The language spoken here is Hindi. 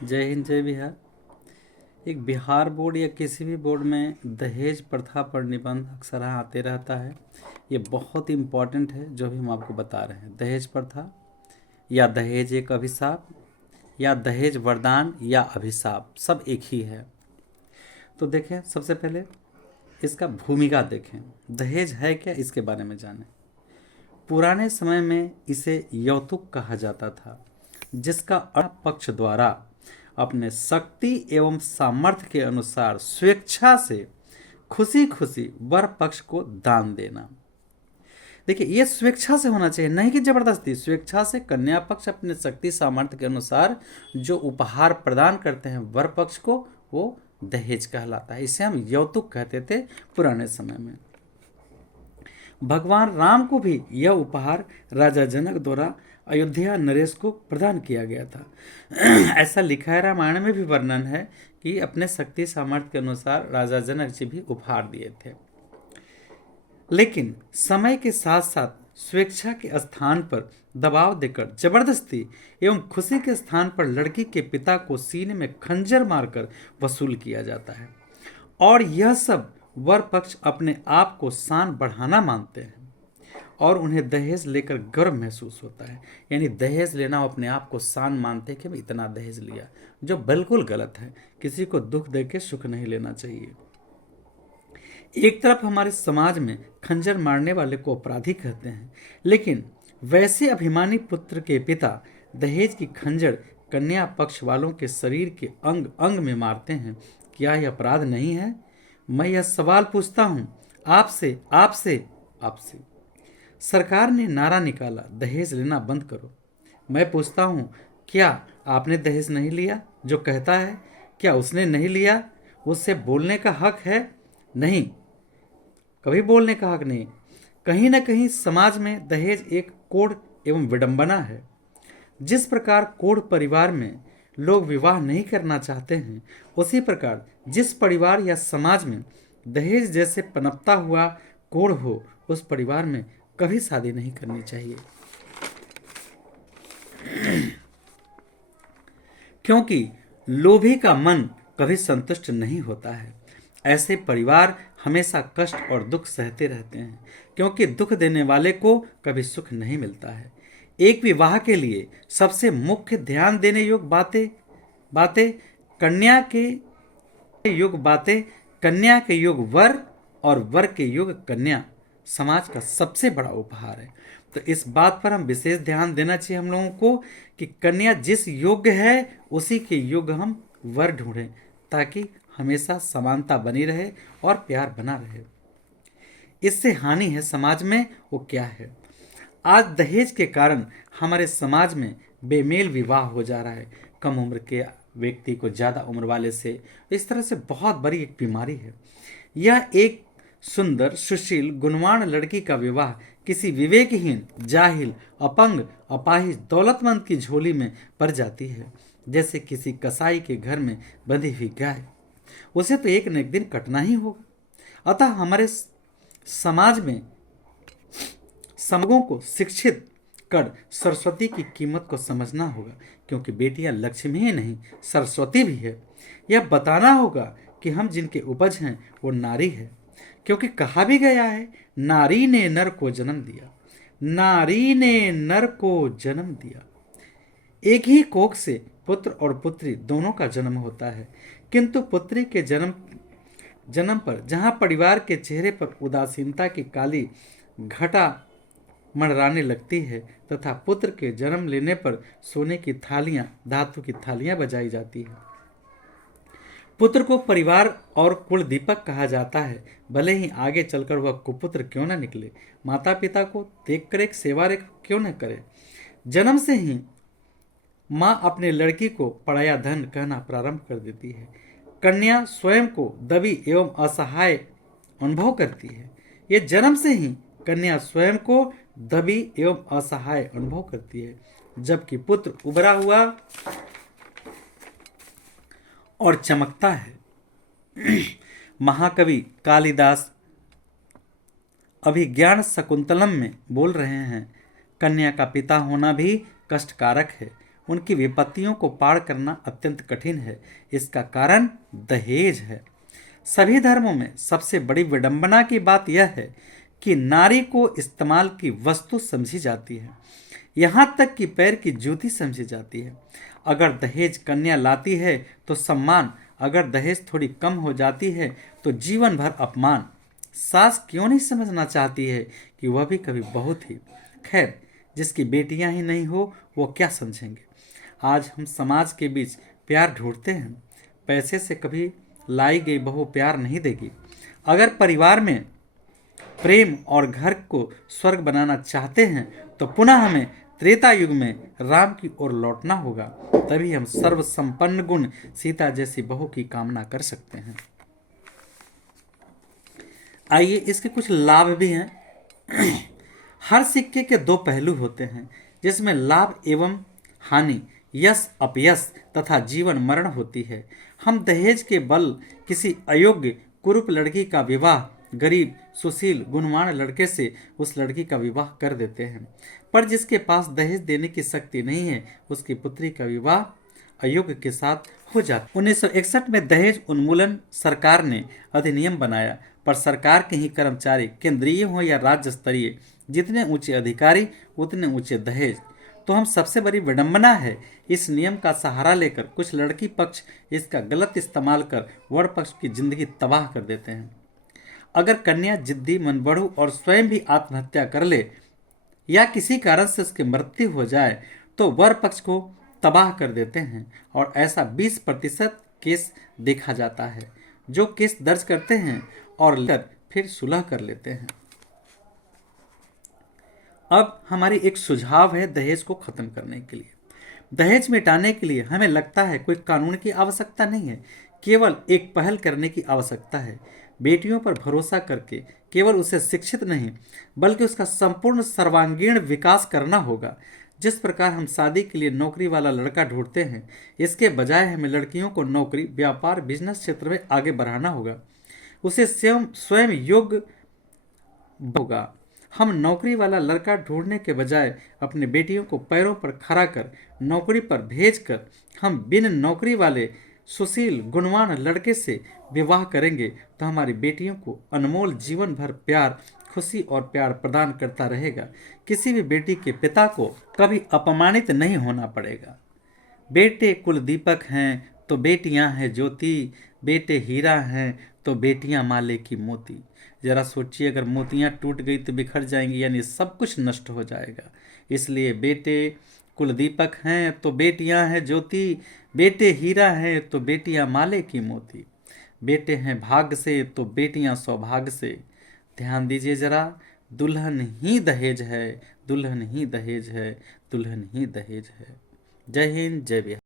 जय हिंद जय बिहार। एक बिहार बोर्ड या किसी भी बोर्ड में दहेज प्रथा पर निबंध अक्सर आते रहता है। ये बहुत इम्पॉर्टेंट है जो भी हम आपको बता रहे हैं। दहेज प्रथा या दहेज एक अभिशाप या दहेज वरदान या अभिशाप, सब एक ही है। तो देखें, सबसे पहले इसका भूमिका देखें। दहेज है क्या, इसके बारे में जानें। पुराने समय में इसे यौतुक कहा जाता था, जिसका अर्थ पक्ष द्वारा अपने शक्ति एवं सामर्थ्य के अनुसार स्वेच्छा से खुशी खुशी वर पक्ष को दान देना। देखिए, ये स्वेच्छा से होना चाहिए, नहीं कि जबरदस्ती। स्वेच्छा से कन्या पक्ष अपने शक्ति सामर्थ्य के अनुसार जो उपहार प्रदान करते हैं वर पक्ष को, वो दहेज कहलाता है। इसे हम यौतुक कहते थे पुराने समय में। भगवान राम को भी यह उपहार राजा जनक द्वारा अयोध्या नरेश को प्रदान किया गया था। ऐसा लिखा है, रामायण में भी वर्णन है कि अपने शक्ति सामर्थ्य के अनुसार राजा जनक जी भी उपहार दिए थे। लेकिन समय के साथ साथ स्वेच्छा के स्थान पर दबाव देकर जबरदस्ती एवं खुशी के स्थान पर लड़की के पिता को सीने में खंजर मारकर वसूल किया जाता है। और यह सब वर पक्ष अपने आप को शान बढ़ाना मानते हैं और उन्हें दहेज लेकर गर्व महसूस होता है। यानी दहेज लेना अपने आप को शान मानते हैं कि मैं इतना दहेज लिया, जो बिल्कुल गलत है। किसी को दुख देके सुख नहीं लेना चाहिए। एक तरफ हमारे समाज में खंजर मारने वाले को अपराधी कहते हैं, लेकिन वैसे अभिमानी पुत्र के पिता दहेज की खंजर कन्या पक्ष वालों के शरीर के अंग अंग में मारते हैं। क्या यह अपराध नहीं है? मैं यह सवाल पूछता हूं आपसे आपसे आपसे। सरकार ने नारा निकाला, दहेज लेना बंद करो। मैं पूछता हूं, क्या आपने दहेज नहीं लिया? जो कहता है, क्या उसने नहीं लिया? उससे बोलने का हक है? नहीं, कभी बोलने का हक नहीं। कहीं ना कहीं समाज में दहेज एक कोढ़ एवं विडंबना है। जिस प्रकार कोढ़ परिवार में लोग विवाह नहीं करना चाहते हैं, उसी प्रकार जिस परिवार या समाज में दहेज जैसे पनपता हुआ कोढ़ हो, उस परिवार में कभी शादी नहीं करनी चाहिए। क्योंकि लोभी का मन कभी संतुष्ट नहीं होता है। ऐसे परिवार हमेशा कष्ट और दुख सहते रहते हैं, क्योंकि दुख देने वाले को कभी सुख नहीं मिलता है। एक विवाह के लिए सबसे मुख्य ध्यान देने योग्य बातें कन्या के युग वर और वर के युग कन्या समाज का सबसे बड़ा उपहार है। तो इस बात पर हम विशेष ध्यान देना चाहिए हम लोगों को कि कन्या जिस योग्य है उसी के योग्य हम वर ढूंढें, ताकि हमेशा समानता बनी रहे और प्यार बना रहे। इससे हानि है समाज में, वो क्या है? आज दहेज के कारण हमारे समाज में बेमेल विवाह हो जा रहा है। कम उम्र के व्यक्ति को ज़्यादा उम्र वाले से, इस तरह से बहुत बड़ी एक बीमारी है। यह एक सुंदर सुशील गुणवान लड़की का विवाह किसी विवेकहीन जाहिल अपंग अपाहिज दौलतमंद की झोली में पड़ जाती है, जैसे किसी कसाई के घर में बंधी हुई गाय। उसे तो एक न एक दिन कटना ही होगा। अतः हमारे समाज में समूहों को शिक्षित कर सरस्वती की कीमत को समझना होगा, क्योंकि बेटियां लक्ष्मी ही नहीं सरस्वती भी है। यह बताना होगा कि हम जिनके उपज हैं वो नारी है, क्योंकि कहा भी गया है, नारी ने नर को जन्म दिया, नारी ने नर को जन्म दिया। एक ही कोख से पुत्र और पुत्री दोनों का जन्म होता है, किंतु पुत्री के जन्म पर जहां परिवार के चेहरे पर उदासीनता की काली घटा मंडराने लगती है, तथा पुत्र के जन्म लेने पर सोने की थालियां, धातु की थालियां बजाई जाती है। पुत्र को परिवार और कुल दीपक कहा जाता है, भले ही आगे चलकर वह कुपुत्र क्यों न निकले। माता पिता को देखकर एक सेवा क्यों न करे। जन्म से ही माँ अपने लड़की को पराया धन कहना प्रारंभ कर देती है। कन्या स्वयं को दबी एवं असहाय अनुभव करती है। ये जन्म से ही कन्या स्वयं को दबी एवं असहाय अनुभव करती है, जबकि पुत्र उभरा हुआ और चमकता है। महाकवि कालिदास अभिज्ञान शकुंतलम में बोल रहे हैं, कन्या का पिता होना भी कष्टकारक है। उनकी विपत्तियों को पार करना अत्यंत कठिन है। इसका कारण दहेज है। सभी धर्मों में सबसे बड़ी विडंबना की बात यह है कि नारी को इस्तेमाल की वस्तु समझी जाती है, यहाँ तक कि पैर की जूती समझी जाती है। अगर दहेज कन्या लाती है तो सम्मान, अगर दहेज थोड़ी कम हो जाती है तो जीवन भर अपमान। सास क्यों नहीं समझना चाहती है कि वह भी कभी बहू थी। खैर, जिसकी बेटियां ही नहीं हो वो क्या समझेंगे। आज हम समाज के बीच प्यार ढूंढते हैं। पैसे से कभी लाई गई बहू प्यार नहीं देगी। अगर परिवार में प्रेम और घर को स्वर्ग बनाना चाहते हैं तो पुनः हमें त्रेता युग में राम की ओर लौटना होगा। तभी हम सर्व संपन्न गुण सीता जैसी बहू की कामना कर सकते हैं। आइए, इसके कुछ लाभ भी हैं। हर सिक्के के दो पहलू होते हैं, जिसमें लाभ एवं हानि, यश अपयश तथा जीवन मरण होती है। हम दहेज के बल किसी अयोग्य कुरूप लड़की का विवाह गरीब सुशील गुणवान लड़के से उस लड़की का विवाह कर देते हैं, पर जिसके पास दहेज देने की शक्ति नहीं है उसकी पुत्री का विवाह अयोग्य के साथ हो जाता। 1961 में दहेज उन्मूलन सरकार ने अधिनियम बनाया, पर सरकार के ही कर्मचारी, केंद्रीय हो या राज्य स्तरीय, जितने ऊंचे अधिकारी उतने ऊंचे दहेज। तो हम सबसे बड़ी विडंबना है, इस नियम का सहारा लेकर कुछ लड़की पक्ष इसका गलत इस्तेमाल कर वर पक्ष की जिंदगी तबाह कर देते हैं। अगर कन्या जिद्दी, मनबढ़ू और स्वयं भी आत्महत्या कर ले या किसी कारण से उसकी मृत्यु हो जाए तो वर पक्ष को तबाह कर देते हैं, और ऐसा 20% केस देखा जाता है, जो केस दर्ज करते हैं और फिर सुलह कर लेते हैं। अब हमारी एक सुझाव है दहेज को खत्म करने के लिए। दहेज मिटाने के लिए हमें लगता है कोई कानून की आवश्यकता नहीं है, केवल एक पहल करने की आवश्यकता है। बेटियों पर भरोसा करके केवल उसे शिक्षित नहीं बल्कि उसका संपूर्ण सर्वांगीण विकास करना होगा। जिस प्रकार हम शादी के लिए नौकरी वाला लड़का ढूंढते हैं, इसके बजाय हमें लड़कियों को नौकरी, व्यापार, बिजनेस क्षेत्र में आगे बढ़ाना होगा। उसे स्वयं योग्य होगा। हम नौकरी वाला लड़का ढूंढने के बजाय अपने बेटियों को पैरों पर खड़ा कर नौकरी पर भेजकर हम बिन नौकरी वाले सुशील गुणवान लड़के से विवाह करेंगे तो हमारी बेटियों को अनमोल जीवन भर प्यार, खुशी और प्यार प्रदान करता रहेगा। किसी भी बेटी के पिता को कभी अपमानित नहीं होना पड़ेगा। बेटे कुल दीपक हैं तो बेटियां हैं ज्योति, बेटे हीरा हैं तो बेटियां माले की मोती। जरा सोचिए, अगर मोतियां टूट गई तो बिखर जाएंगी, यानी सब कुछ नष्ट हो जाएगा। इसलिए बेटे कुल दीपक हैं तो बेटियां हैं ज्योति, बेटे हीरा हैं तो बेटियां माले की मोती। बेटे हैं भाग्य से तो बेटियां सौभाग्य से। ध्यान दीजिए जरा, दुल्हन ही दहेज है, दुल्हन ही दहेज है, दुल्हन ही दहेज है। जय हिंद, जय बिहार।